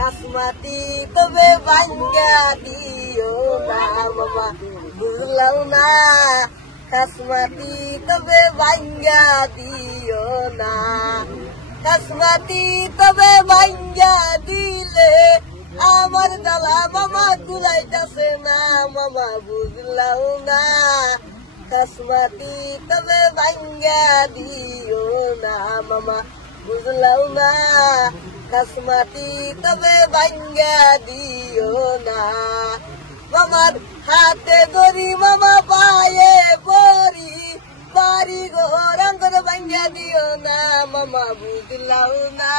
খাসমাটি তবে ভাঙ্গা দিও না মামা বুঝলাম না খাসমাটি তবে ভাঙ্গা দিও না খাসমাটি তবে ভাঙ্গা দিলে আমার জ্বালা মামা কুলাইতাছে না মামা বুঝলাম না খাসমাটি তবে ভাঙ্গা দিও না মামা বুঝলাম না খাসমাটি তবে ভাঙ্গা দিও না মামার হাতে ধরি মামা পায়ে পরি বাড়ি ঘর আঙ্গর ভাঙ্গা দিও না মামা বুঝলাম না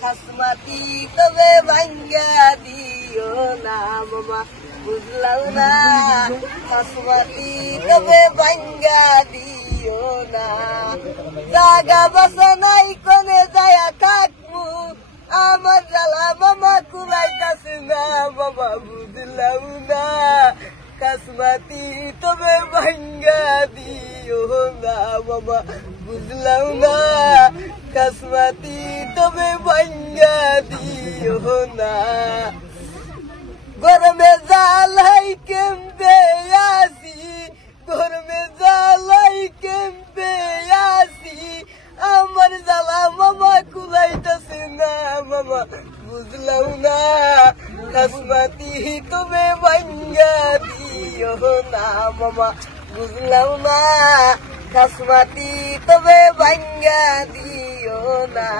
খাসমাটি তবে ভাঙ্গা দিও না মামা বুঝলাম না খাসমাটি তবে ভাঙ্গা দিও না জাগা বাসা নাই কোনে যায়া থাকবো আমার জ্বালা মামা কুলাইতাছে না মামা বুঝলাম না খাসমাটি তবে ভাঙ্গা দিও না মামা বুঝলাম না খাসমাটি তবে ভাঙ্গা দিও না গরমে জ্বালাই কেমবে আসি গরমে জ্বালাই কেমবে আসি আমার জ্বালা মামা কুলাইতাছে না মামা বুঝলাম না খাসমাটি তবে ভাঙ্গা দিও না মামা বুঝলাম না খাসমাটি তবে ভাঙ্গা দিও না।